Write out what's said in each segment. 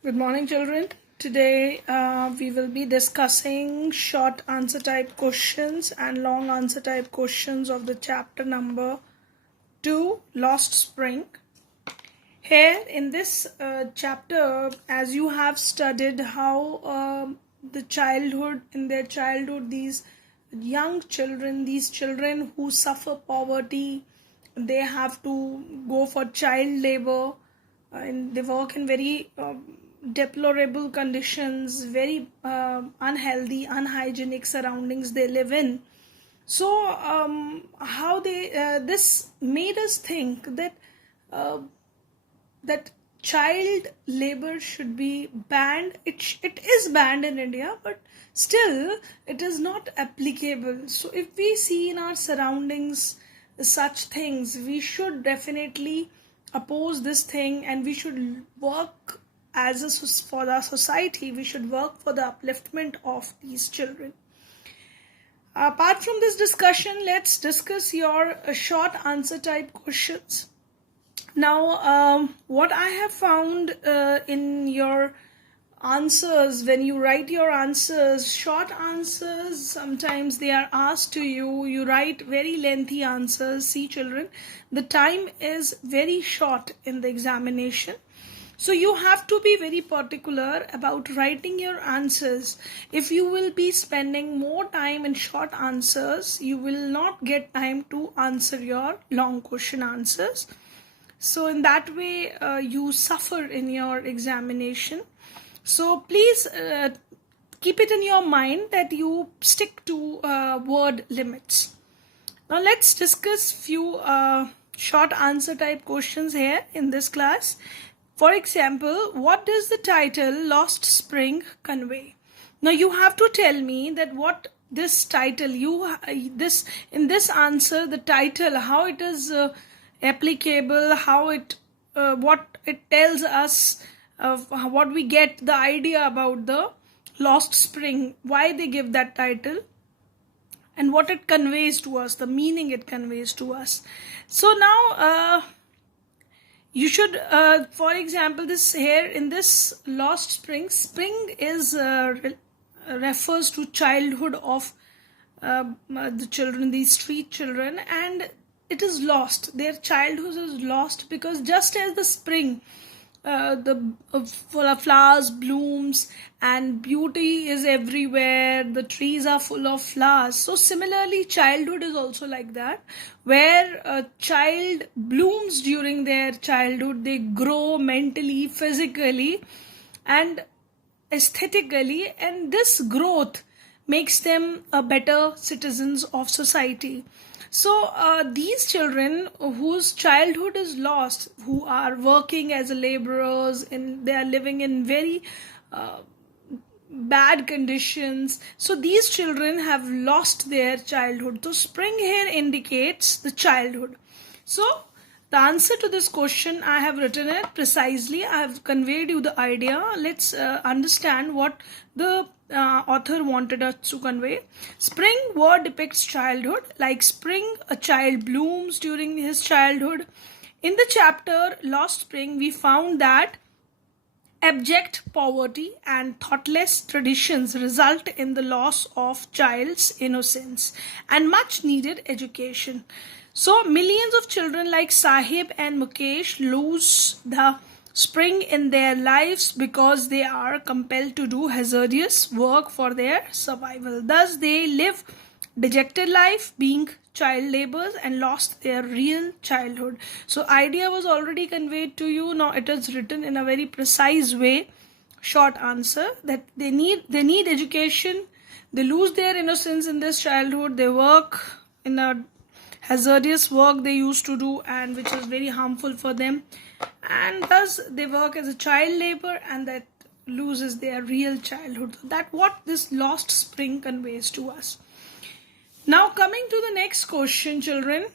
Good morning, children. Today we will be discussing short answer type questions and long answer type questions of the chapter number 2, Lost Spring. Here in this chapter, as you have studied how in their childhood, these young children, these children who suffer poverty, they have to go for child labor and they work in very deplorable conditions, very unhealthy, unhygienic surroundings they live in. So how they this made us think that that child labor should be banned. It is banned in India, but still it is not applicable. So if we see in our surroundings such things, we should definitely oppose this thing, and we should work for the society. We should work for the upliftment of these children. Apart from this discussion, let's discuss your short answer type questions. Now, what I have found in your answers, when you write your answers, short answers, sometimes they are asked to you, you write very lengthy answers. See, children, the time is very short in the examination. So you have to be very particular about writing your answers. If you will be spending more time in short answers, you will not get time to answer your long question answers. So in that way, you suffer in your examination. So please keep it in your mind that you stick to word limits. Now let's discuss few short answer type questions here in this class. For example, what does the title Lost Spring convey? Now you have to tell me that what this title, in this answer, the title, how it is applicable, how what it tells us, what we get the idea about the lost spring, why they give that title, and what it conveys to us, the meaning it conveys to us. So now you should, for example, this here in this lost spring, spring is refers to childhood of the children, these street children, and it is lost. Their childhood is lost because just as the spring, the flowers blooms and beauty is everywhere, the trees are full of flowers. So similarly, childhood is also like that, where a child blooms during their childhood. They grow mentally, physically, and aesthetically, and this growth makes them better citizens of society. So these children whose childhood is lost, who are working as laborers, and they are living in very bad conditions, so these children have lost their childhood. So spring here indicates the childhood. So the answer to this question, I have written it precisely. I have conveyed you the idea. Let's understand what the author wanted us to convey. Spring word depicts childhood. Like spring, a child blooms during his childhood. In the chapter Lost Spring, we found that abject poverty and thoughtless traditions result in the loss of child's innocence and much needed education. So millions of children like Sahib and Mukesh lose the spring in their lives because they are compelled to do hazardous work for their survival. Thus they live dejected life, being child laborers, and lost their real childhood. So idea was already conveyed to you. Now it is written in a very precise way. Short answer, that they need education. They lose their innocence in this childhood. They work in a hazardous work they used to do, and which is very harmful for them, and thus they work as a child labor, and that loses their real childhood. That what this lost spring conveys to us. Now coming to the next question, children.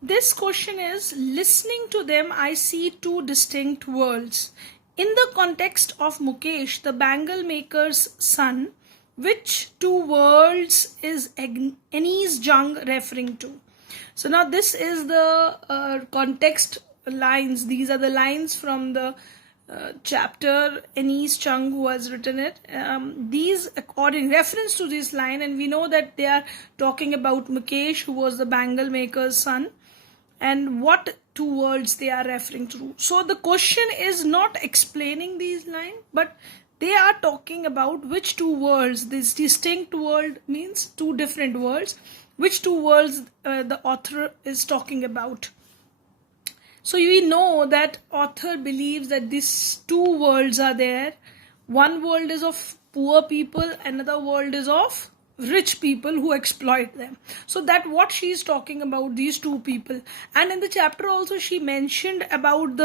This question is, listening to them I see two distinct worlds. In the context of Mukesh, the bangle maker's son, which two worlds is Annie's Jung referring to? So now this is the context lines. These are the lines from the chapter, Anise Chung, who has written it. These, according reference to this line, and we know that they are talking about Mukesh, who was the bangle maker's son, and what two worlds they are referring to. So the question is not explaining these lines, but they are talking about which two worlds. This distinct world means two different worlds. Which two worlds the author is talking about. So we know that author believes that these two worlds are there. One world is of poor people, another world is of rich people who exploit them. So that what she is talking about, these two people. And in the chapter also she mentioned about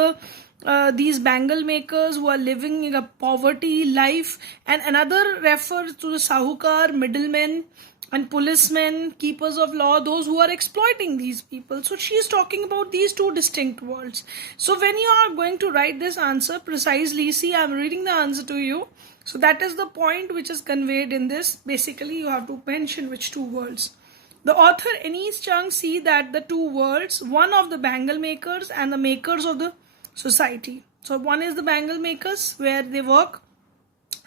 these bangle makers who are living in a poverty life, and another refers to the sahukar, middlemen, and policemen, keepers of law, those who are exploiting these people. So she is talking about these two distinct worlds. So when you are going to write this answer precisely, see, I am reading the answer to you. So that is the point which is conveyed in this. Basically, you have to mention which two worlds. The author Anise Chung see that the two worlds, one of the bangle makers and the makers of the society. So one is the bangle makers where they work,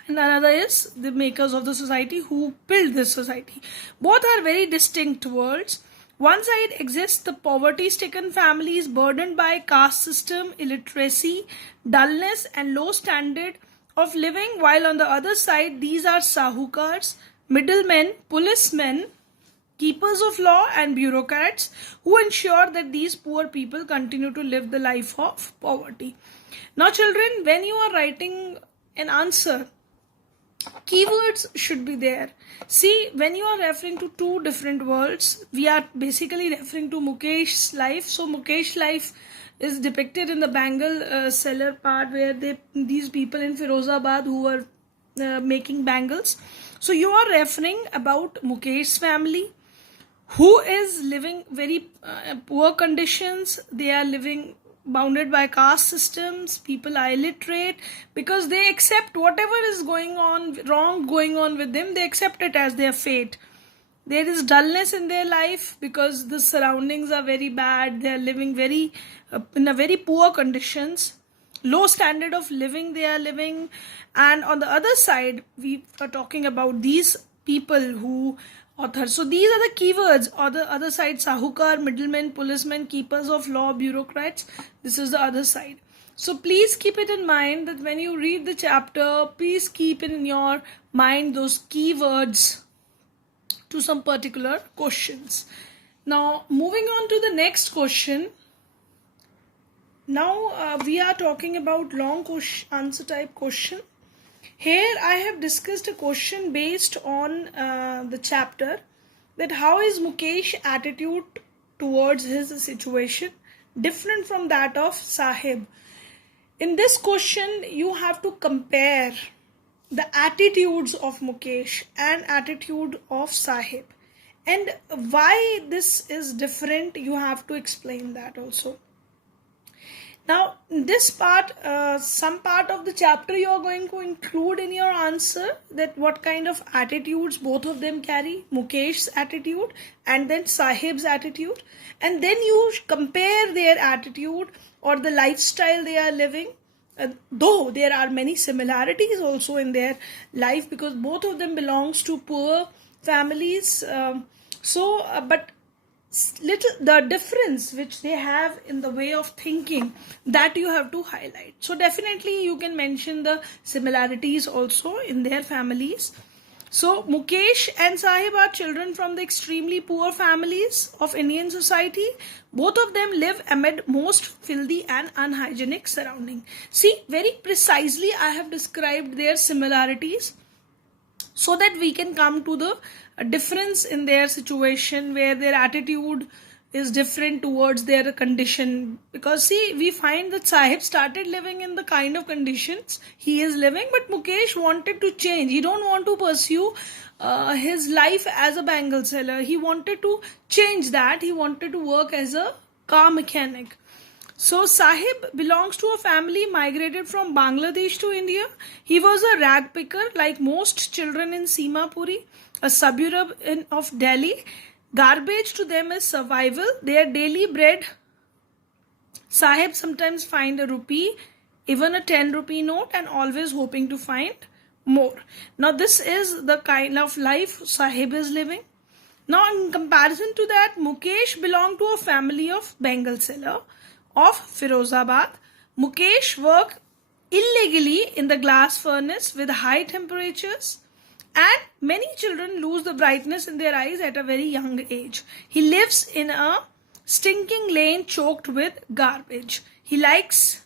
and another is the makers of the society who build this society. Both are very distinct worlds. One side exists the poverty-stricken families burdened by caste system, illiteracy, dullness, and low standard of living, while on the other side these are sahukars, middlemen, policemen, keepers of law, and bureaucrats who ensure that these poor people continue to live the life of poverty. Now children, when you are writing an answer, keywords should be there. See, when you are referring to two different worlds, we are basically referring to Mukesh's life. So Mukesh's life is depicted in the bangle seller part, where these people in Firozabad who were making bangles. So you are referring about Mukesh's family, who is living very poor conditions. They are living bounded by caste systems. People are illiterate because they accept whatever is going on with them. They accept it as their fate. There is dullness in their life because the surroundings are very bad. They are living very in a very poor conditions. Low standard of living they are living. And on the other side, we are talking about these people who author. So these are the keywords. On the other side, sahukar, middlemen, policemen, keepers of law, bureaucrats. This is the other side. So please keep it in mind that when you read the chapter, please keep in your mind those keywords to some particular questions. Now moving on to the next question. Now we are talking about long answer type question. Here I have discussed a question based on the chapter, that how is Mukesh attitude towards his situation different from that of Sahib. In this question you have to compare the attitudes of Mukesh and attitude of Sahib, and why this is different you have to explain that also. Now, in this part, some part of the chapter you are going to include in your answer, that what kind of attitudes both of them carry, Mukesh's attitude and then Sahib's attitude, and then you compare their attitude or the lifestyle they are living, though there are many similarities also in their life because both of them belongs to poor families, but the difference which they have in the way of thinking, that you have to highlight. So definitely you can mention the similarities also in their families. So Mukesh and Sahib are children from the extremely poor families of Indian society. Both of them live amid most filthy and unhygienic surroundings. See, very precisely I have described their similarities so that we can come to the difference in their situation, where their attitude is different towards their condition. Because see, we find that Sahib started living in the kind of conditions he is living, but Mukesh wanted to change. He don't want to pursue his life as a bangle seller. He wanted to change that. He wanted to work as a car mechanic. So Sahib belongs to a family migrated from Bangladesh to India. He was a rag picker like most children in Simapuri, a suburb of Delhi. Garbage to them is survival. Their daily bread. Sahib sometimes find a rupee even a 10 rupee note, and always hoping to find more. Now this is the kind of life Sahib is living. Now in comparison to that, Mukesh belonged to a family of Bengal seller of Firozabad. Mukesh worked illegally in the glass furnace with high temperatures, and many children lose the brightness in their eyes at a very young age. He lives in a stinking lane choked with garbage. He likes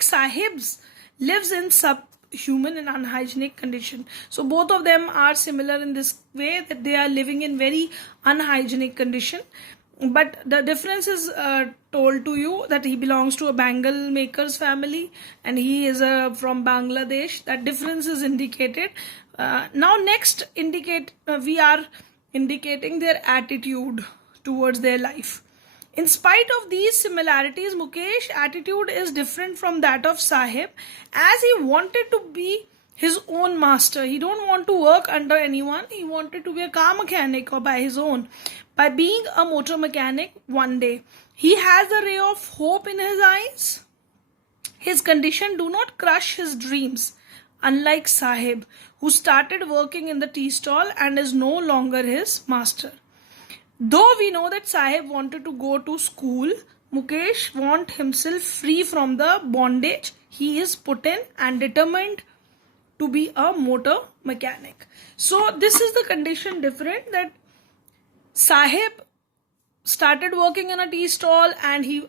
Sahib's lives in subhuman and unhygienic condition. So both of them are similar in this way, that they are living in very unhygienic condition. But the difference is told to you that he belongs to a bangle maker's family and he is from Bangladesh. That difference is indicated. Now next we are indicating their attitude towards their life. In spite of these similarities, Mukesh's attitude is different from that of Sahib, as he wanted to be his own master. He don't want to work under anyone. He wanted to be a car mechanic or by his own. By being a motor mechanic one day, he has a ray of hope in his eyes. His condition do not crush his dreams, unlike Sahib, who started working in the tea stall and is no longer his master. Though we know that Sahib wanted to go to school, Mukesh wants himself free from the bondage he is put in and determined to be a motor mechanic. So this is the condition different, that Sahib started working in a tea stall and he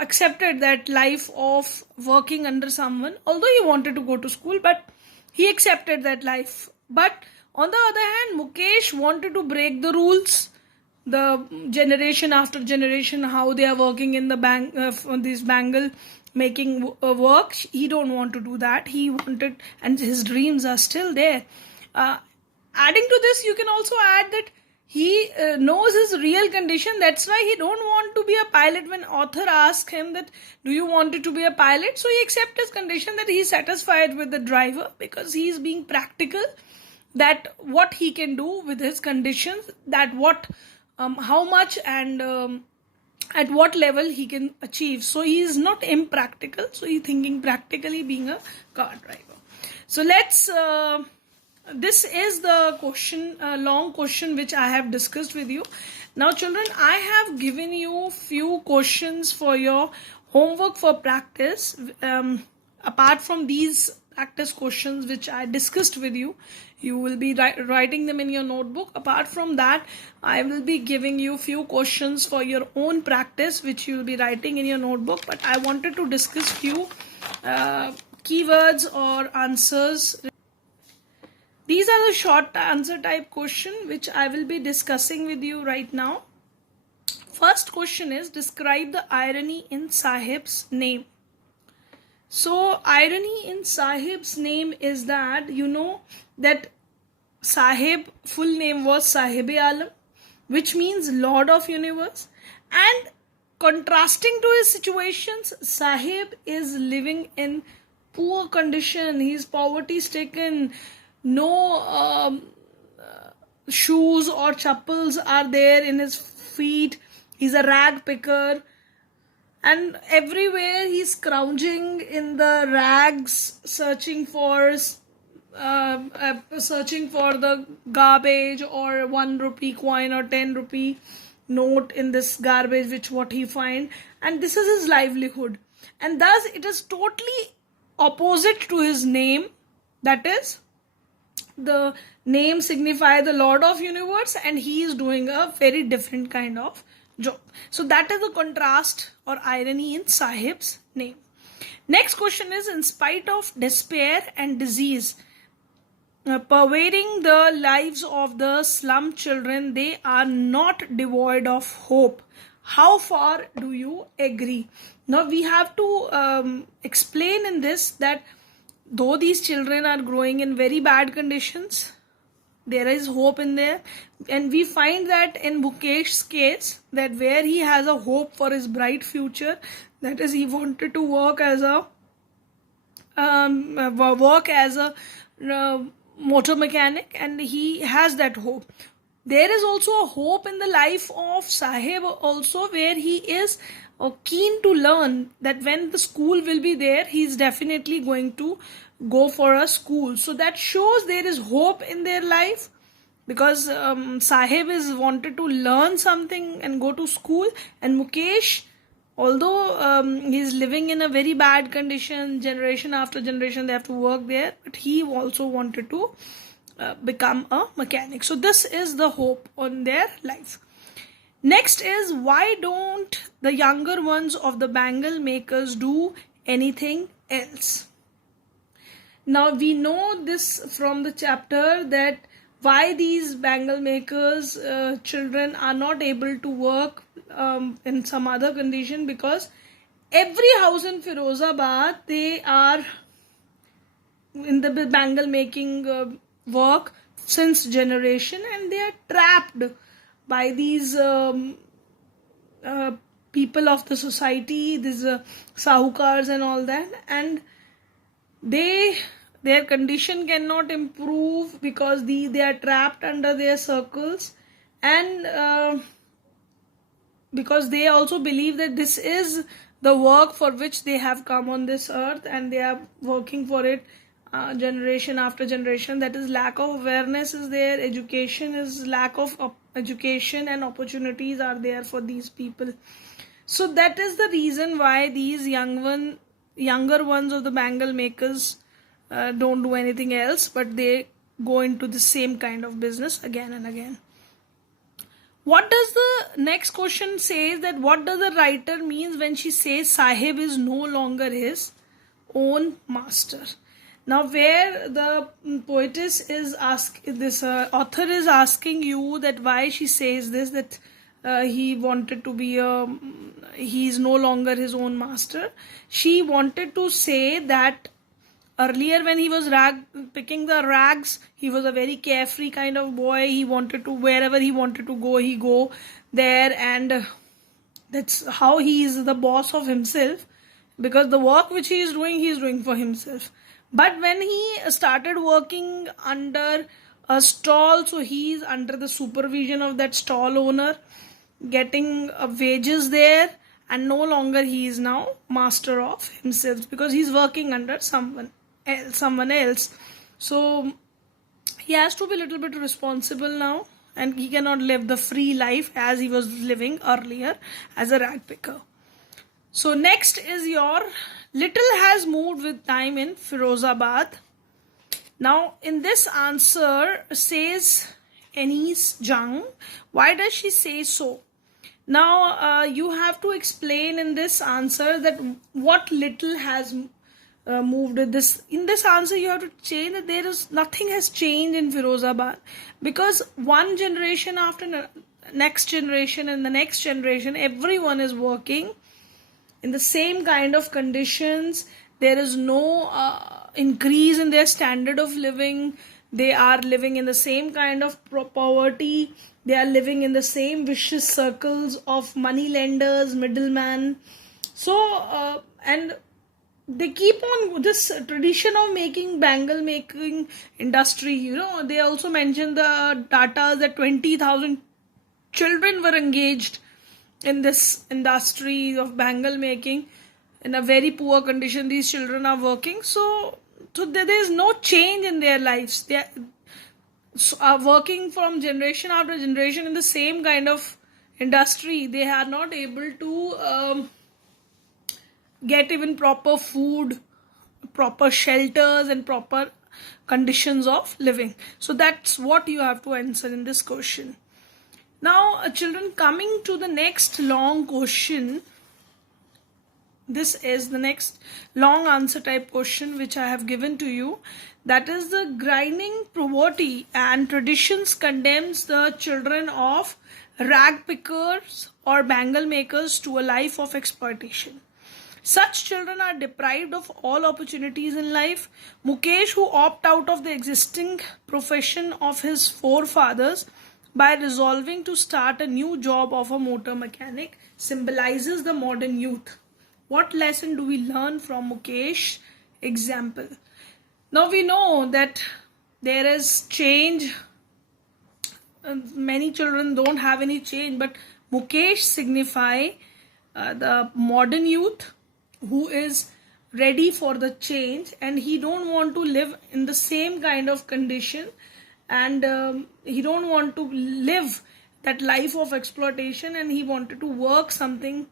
accepted that life of working under someone, although he wanted to go to school, but he accepted that life. But on the other hand, Mukesh wanted to break the rules. The generation after generation, how they are working in the this bangle making work, he don't want to do that. He wanted, and his dreams are still there. Adding to this, you can also add that he knows his real condition. That's why he don't want to be a pilot. When author asks him that, do you want to be a pilot? So he accepts his condition, that he is satisfied with the driver, because he is being practical, that what he can do with his conditions, that what how much and at what level he can achieve. So he is not impractical. So he is thinking practically, being a car driver. So let's this is the question, long question which I have discussed with you. Now children, I have given you few questions for your homework for practice. Apart from these practice questions which I discussed with you, you will be writing them in your notebook. Apart from that, I will be giving you few questions for your own practice which you will be writing in your notebook. But I wanted to discuss few keywords or answers. These are the short answer type question which I will be discussing with you right now. First question is, describe the irony in Sahib's name. So irony in Sahib's name is that, you know, that Sahib full name was Sahib-e-Alam, which means Lord of Universe. And contrasting to his situations, Sahib is living in poor condition. He is poverty stricken. No shoes or chappals are there in his feet. He's a rag picker. And everywhere he's scrounging in the rags, searching for the garbage or 1 rupee coin or 10 rupee note in this garbage, which what he find. And this is his livelihood. And thus it is totally opposite to his name. That is, the name signify the Lord of Universe, and he is doing a very different kind of job. So that is the contrast or irony in Sahib's name. Next question is, in spite of despair and disease pervading the lives of the slum children, they are not devoid of hope. How far do you agree? Now we have to explain in this that though these children are growing in very bad conditions, there is hope in there. And we find that in Mukesh's case, that where he has a hope for his bright future, that is, he wanted to work as a motor mechanic, and he has that hope. There is also a hope in the life of Sahib also, where he is or keen to learn, that when the school will be there, he's definitely going to go for a school. So that shows there is hope in their life, because Sahib is wanted to learn something and go to school, and Mukesh, although he's living in a very bad condition, generation after generation they have to work there, but he also wanted to become a mechanic. So this is the hope on their life. Next is, why don't the younger ones of the bangle makers do anything else? Now we know this from the chapter, that why these bangle makers children are not able to work in some other condition, because every house in Firozabad, they are in the bangle making work since generation, and they are trapped by these people of the society, these sahukars and all that, and their condition cannot improve because they are trapped under their circles, and because they also believe that this is the work for which they have come on this earth, and they are working for it generation after generation. That is, lack of awareness is there, education is lack of education, and opportunities are there for these people. So that is the reason why these younger ones of the bangle makers don't do anything else, but they go into the same kind of business again and again. What does the next question say? That what does the writer means when she says Sahib is no longer his own master? Now, where the poetess is author is asking you that why she says this, that he wanted to be he is no longer his own master. She wanted to say that earlier, when he was picking the rags, he was a very carefree kind of boy. He wanted to, wherever he wanted to go, he go there, and that's how he is the boss of himself, because the work which he is doing for himself. But when he started working under a stall, so he is under the supervision of that stall owner, getting wages there, and no longer he is now master of himself, because he is working under someone else. So he has to be a little bit responsible now, and he cannot live the free life as he was living earlier as a rag picker. So next is your little has moved with time in Firozabad. Now in this answer says Anise Jung. Why does she say so? Now you have to explain in this answer that what little has moved with this. In this answer you have to change that there is nothing has changed in Firozabad, because one generation after next generation and the next generation, everyone is working in the same kind of conditions. There is no increase in their standard of living. They are living in the same kind of poverty. They are living in the same vicious circles of money lenders, middlemen. So and they keep on this tradition of making bangle making industry. They also mentioned the data that 20,000 children were engaged in this industry of bangle making. In a very poor condition, these children are working. So there is no change in their lives. They are working from generation after generation in the same kind of industry. They are not able to get even proper food, proper shelters, and proper conditions of living. So that's what you have to answer in this question. Now, children, coming to the next long question. This is the next long answer type question which I have given to you. That is, the grinding poverty and traditions condemns the children of rag pickers or bangle makers to a life of exploitation. Such children are deprived of all opportunities in life. Mukesh, who opted out of the existing profession of his forefathers by resolving to start a new job of a motor mechanic, symbolizes the modern youth. What lesson do we learn from Mukesh example? Now we know that there is change. Many children don't have any change, but Mukesh signify the modern youth who is ready for the change, and he don't want to live in the same kind of condition, and he don't want to live that life of exploitation, and he wanted to work something.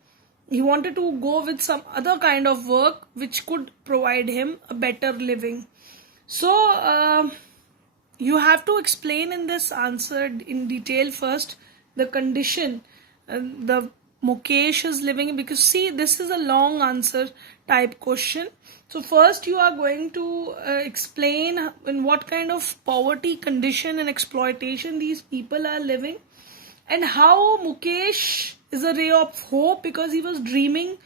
He wanted to go with some other kind of work which could provide him a better living. So you have to explain in this answer in detail first the condition the Mukesh is living in, because see, this is a long answer type question. So first you are going to explain in what kind of poverty condition and exploitation these people are living, and how Mukesh is a ray of hope because he was dreaming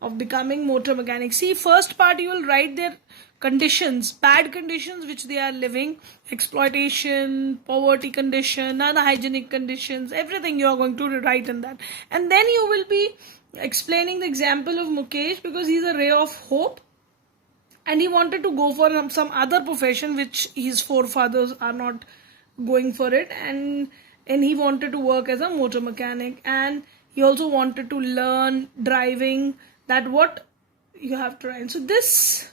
of becoming motor mechanic. See, first part you will write their conditions, bad conditions which they are living, exploitation, poverty condition, unhygienic conditions, everything you are going to write in that. And then you will be explaining the example of Mukesh because he is a ray of hope and he wanted to go for some other profession which his forefathers are not going for it, and he wanted to work as a motor mechanic, and he also wanted to learn driving, that what you have to write. So this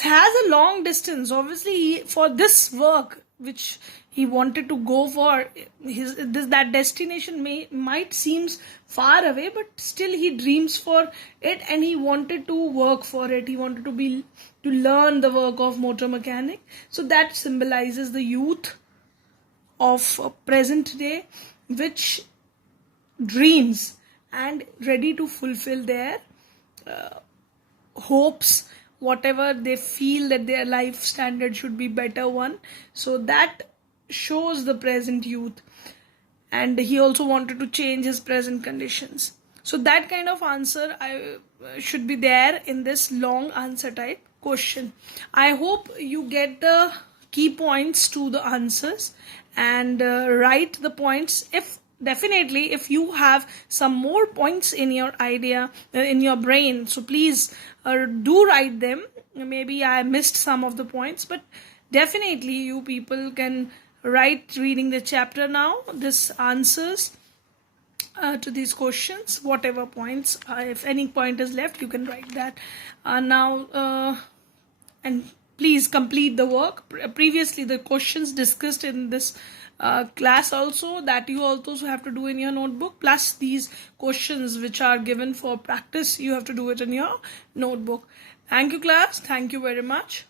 has a long distance. Obviously, for this work which he wanted to go for, that destination might seems far away, but still he dreams for it, and he wanted to work for it. He wanted to learn the work of motor mechanic. So that symbolizes the youth of present day, which dreams and ready to fulfill their hopes, whatever they feel that their life standard should be better one. So that shows the present youth, and he also wanted to change his present conditions. So that kind of answer should be there in this long answer type question. I hope you get the key points to the answers and write the points. If you have some more points in your idea, in your brain, so please do write them. Maybe I missed some of the points, but definitely you people can write reading the chapter now this answers to these questions, whatever points, if any point is left, you can write that now, and please complete the work. Previously the questions discussed in this class also, that you also have to do in your notebook, plus these questions which are given for practice, you have to do it in your notebook. Thank you class, thank you very much.